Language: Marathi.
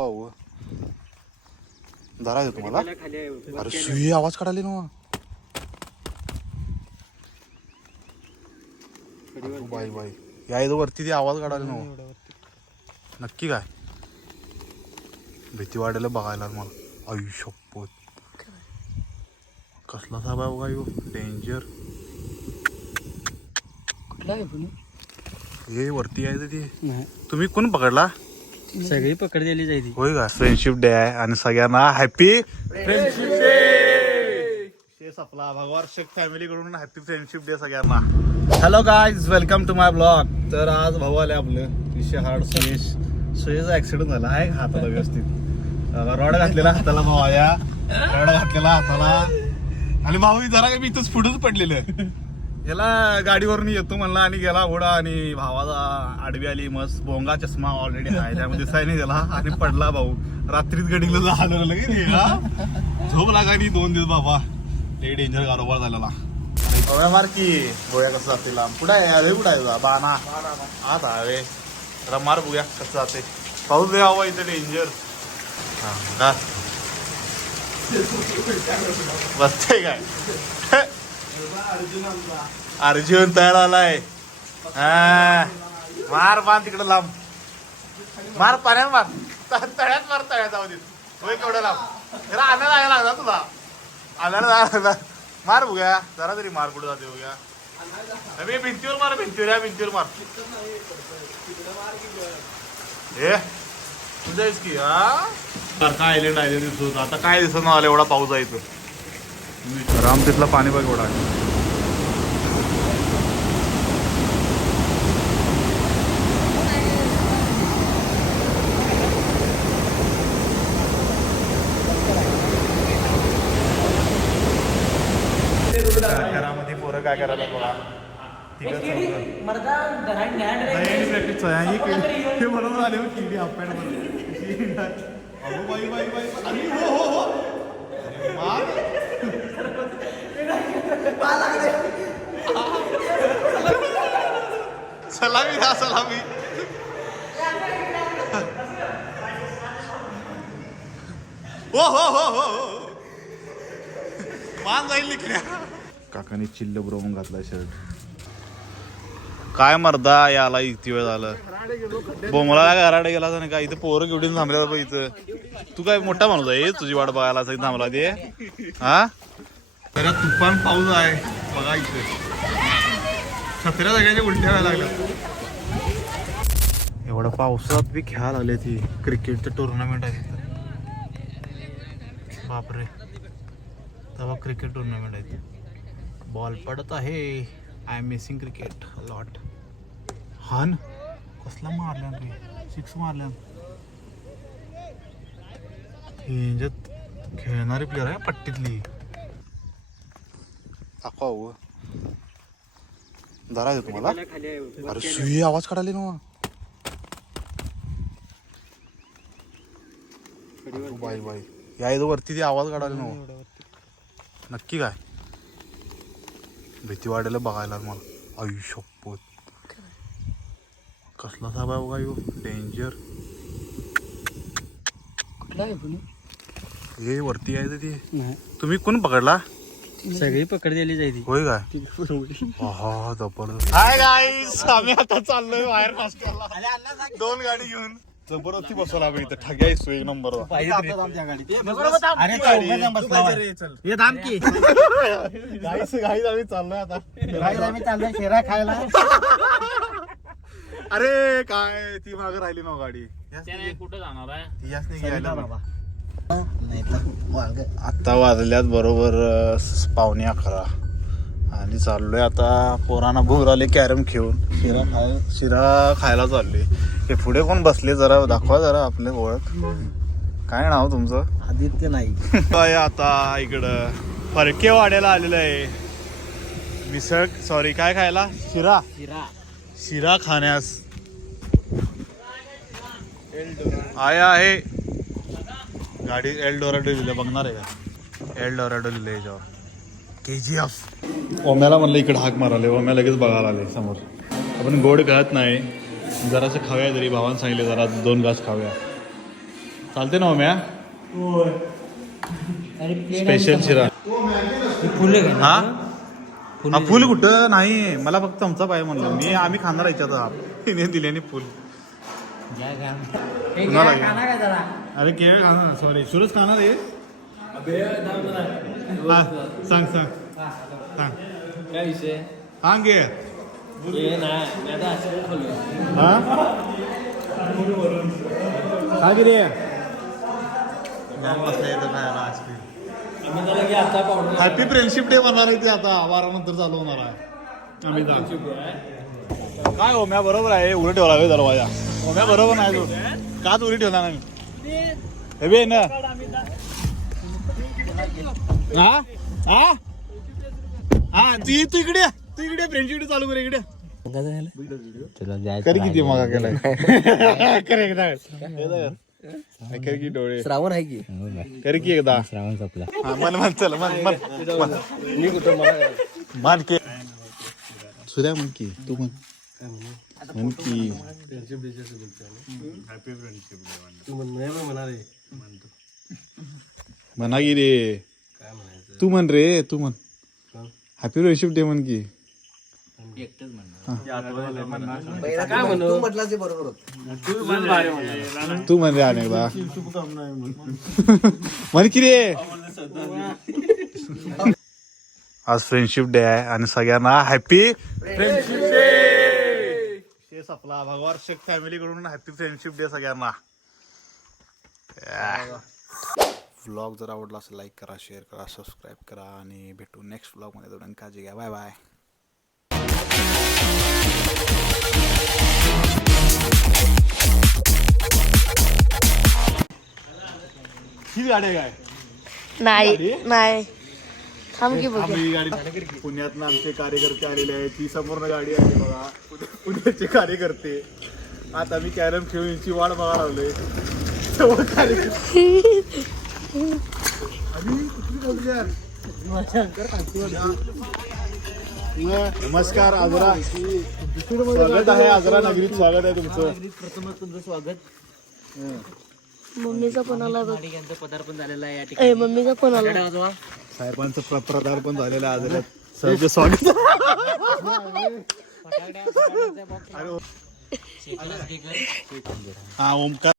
पाहू. जरा येतो तुम्हाला मला. अरे सुई आवाज काढाली ना बाई बाई. या इथं वरती ती आवाज काढाली ना नक्की काय? भीती वाटायला बघायला मला. आयुष्यपत कसला साहेब आहे बघा यो. डेंजर कुठला आहे? हे वरती आहे ते. नाही. तुम्ही कोण पकडला? सगळी पकडलेली जायची होय का? फ्रेंडशिप डे आहे आणि सगळ्यांना हॅपी फ्रेंडशिप डे आपला भगवान शेख फॅमिली कडून हॅपी फ्रेंडशिप डे सगळ्यांना. Hello guys welcome to my blog तर आज भाऊ आले आपलं विषय हार्ड सुयश सुयशचा ऍक्सिडेंट झाला आहे हाताला व्यवस्थित. रॉड घातलेला हाताला भाऊ आया रॉड घातलेला हाताला. आणि भाऊ जरा मी इथंच पुढेच पडलेलं याला गाडीवरून येतो म्हणला आणि गेला घोडा आणि भावाचा आडवी आली मस्त बोंगा चष्मा ऑलरेडी आहे. त्यामध्ये दिसाय नाही त्याला. आणि पडला भाऊ. रात्रीच गडीला झालं लगे झोप लागा नाही दोन दिवस बाबा. ते डेंजर कारोबार झालेला. गोळ्या मार की गोळ्या कसं जाते लांब. कुठं आहे? अरे कुठं आहे? बाना आत हवे जरा मार बघूया कसं जाते. पाऊस दे हवा इथं डेंजर हा बसते काय? अर्जुन तयार आलाय. हा. मार बांध तिकडे लांब. मार पाण्यात मार. त- तळ्यात मार तळ्यात जाऊ देत होय केवढं लांब. जरा आणायला जायला लागला तुला. आणायला जायला लागला. मार बघूया. जरा तरी मार कुठं जाते बघूया. मी भिंतीवर मार भिंतीवर या भिंतीवर मार. हे तुझ्या की हा? सारखा आयलंड आयलंड दिसत आता काय दिसत ना एवढा पाऊस आहे इथं. राम तिथला पाणी बघ एवढा. घरामध्ये पोरं काय करायला बघा. ही बरोबर आले हो, किडी. अगो बाई, बाई, बाई. अरे, हो, हो, हो. सलामी द्या सलामी. हो, हो हो हो हो मान जाईल काकाने चिल्ल बरोबर घातलाय शर्ट. काय मर्दा याला इतकी वेळ झालं? बोमला घराडे गेला नाही का? इथं पोरं घेऊन थांबल्या बघ इथं. तू काय मोठा माणूस आहे तुझी वाट बघायला असं थांबला ते. हा? जरा तुफान पाऊस आहे. बघा इथे. छत्र्या सगळ्याच्या उलट्या व्हायला लागल्या एवढं पावसात बी खेळायला लागले ती. क्रिकेटचं टुर्नामेंट आहे तिथं. बापरे. तेव्हा क्रिकेट टुर्नामेंट आहे बॉल पडत आहे. I am missing cricket lot हान कसला मारल्या रे सिक्स मारल्या ह्याच्यात खेळणारी प्लेअर आहे पट्टीतली. दाखवा जरा येतो तुम्हाला मला. अरे सुई आवाज काढाली ना बाई बाई. या इथं वरती ती आवाज काढाली ना नक्की काय? भीती वाटायला बघायला मला. आयुष्यपत. कसला आहे बघा यो डेंजर कुठला आहे पण? हे वरती आहे ते नाही. तुम्ही कोण पकडला सगळी पकडलेली जायची होय काय हा जबरदस्त हाय गाईस आम्ही आता चाललोय बाहेर हॉस्टेलला दोन गाडी घेऊन जबरदस्ती बसवला आम्ही इथं ठग्या असतो एक नंबर गाईस गाईस आम्ही चाललोय आता शेरा खायला अरे काय? ती मागे राहिली ना हो गाडी कुठं जाणार आहे? ती. आता वाजल्यात बरोबर अं, पावणे अकरा. आणि चाललोय आता पोरांना भूक राहिले कॅरम खेळून. शिरा खाय शिरा खायला चाललोय. हे पुढे कोण बसले जरा दाखवा जरा आपले ओळख. काय नाव तुमचं? आदित्य नाही काय आता इकडं? फरके वाड्याला आलेलं आहे. मिसळ सॉरी काय खायला? शिरा. शिरा. शिरा खाण्यास. आहे आहे. गाडी एल डोराडो लिहिलं बघणार आहे का? एल डोराडो लिहिलं याच्यावर के जी एफ ओम्याला म्हणलं इकडे हाक माराले ओम्या लगेच बघायला आले समोर. आपण गोड खात नाही. जरासं खाऊया तरी भावानं सांगितले जरा दोन घास खाऊया. चालते ना म्या आणि प्लेट स्पेशल शिरा फुले हा? हा फुल कुठं? नाही मला फक्त आमचा पाय म्हणलं. मी आम्ही खाणार याच्यात तिने दिल्याने फुल. कुणाला घ्या? अरे केळ खाणार. सॉरी सुरज खाणार आहे? हा, सांग सांग. सांग. काय विषय? सांग घे हे नाही. मी आता असं खोलूया. हा? काय किती हॅपी फ्रेंडशिप डे म्हणणार आहे ते आता. वारानंतर चालू होणार आहे. आम्ही काय ओम्या बरोबर आहे. उलट ठेवला दरवाजा ओम्या बरोबर नाही तो. काच उलट ठेवला नाही हे बे ना. हा? हा? हा तू ये, तू इकडे ये. तू इकडे फ्रेंडशिप डे चालू कर इकडे. कर किती मगा केलाय? कर एकदा. एकदा कर. कर की डोळे? श्रावण आहे की? कर की एकदा? श्रावण संपला. हा, मन मन चल मन मन मन. मी कुठं मान के. सूर्या म्हण की. तू म्हण. म्हण की. म्हणा की रे तू म्हण रे तू म्हण. हॅपी फ्रेंडशिप डे म्हण की. एकटंच म्हणणार. काय म्हणू तू म्हटलं ते बरोबर होत. तू म्हण रे. अनेकदा. म्हण की रे. आज फ्रेंडशिप डे आहे आणि सगळ्यांना हॅपी फ्रेंडशिप डे शेष आपला भगवान शेख फॅमिली कडून हॅपी फ्रेंडशिप डे सगळ्यांना. व्लॉग जर आवडला असेल लाईक करा शेअर करा सबस्क्राईब करा आणि भेटू नेक्स्ट व्लॉगमध्ये. तोपर्यंत काळजी घ्या. बाय बाय ही गाडी आहे काय नाही नाही. थांब की बघ. आम्ही गाडी पुण्यातनं आमचे कार्यकर्ते आलेले आहेत. ती समोरनं गाडी आली बघा. पुणे- पुण्याचे कार्यकर्ते. आता मी कॅरम खेळून यांची वाट बघा लागलोय. समोर कार्यकर्ते. अरे, कुठली बोलली यार? मग, नमस्कार आजरा. स्वागत आहे आजरा नगरीत स्वागत आहे तुमचं. प्रथमच तुमचं स्वागत मम्मीचा फोन आला बघ. यांचं पदार्पण झालेलं आहे या ए मम्मीचा फोन आला. साहेबांचं प्र- पण झालेलं आहे आजरात सर्व स्वागत. हा ओमकार.